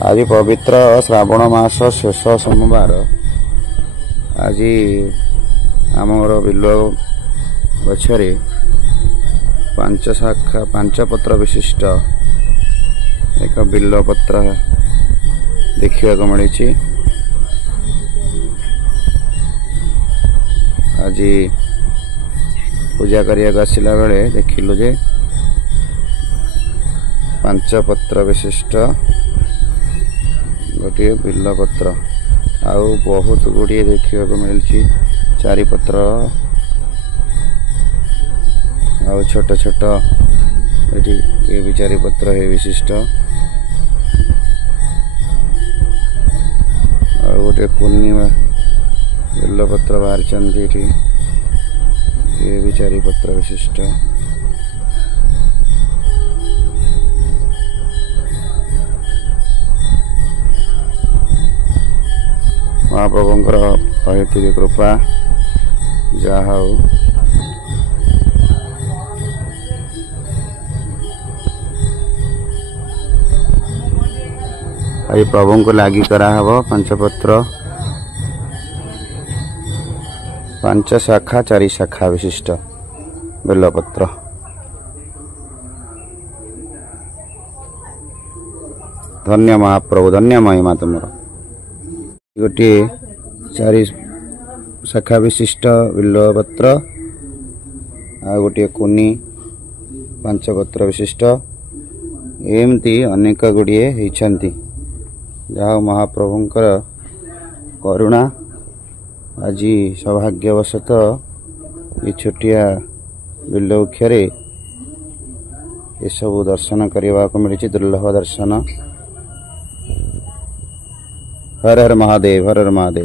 आज पवित्र श्रावण मास शेष सोमवार। आज आमर बिल गछरे पांच शाखा पांच पत्र विशिष्ट एक बिल पत्र देखा मिली। आज पूजा करने आसला बेले देखिलु जे पांच पत्र विशिष्ट गोटे बिलपत्र आउ बहुत गुड़िए देखा मिली। चारिपत्र आउ छोट छोट ये भी चारिपत्र है विशिष्ट। आ गोटे पूर्णिमा बिलपत्र बाहर चंदी ये भी चारिपत्र विशिष्ट। महाप्रभुंकर अहेतुक कृपा जहा हो आई प्रभु को लगी कराहब पंचपत्र पांच शाखा चारि शाखा विशिष्ट बेलपत्र। धन्य महाप्रभु धन्य महिमा तुमर। गोटे चारि शाखा विशिष्ट बिलपत्र आ गोटे कुनी पांचपत्र विशिष्ट एमती अनेक गुड़िए होती। जहा महाप्रभुंकर करुणा आज सौभाग्यवशत ये छोटिया बिलवृक्षरे ये सब दर्शन करने को मिली। दुर्लभ दर्शन। हर हर महादेव हर हर महादेव।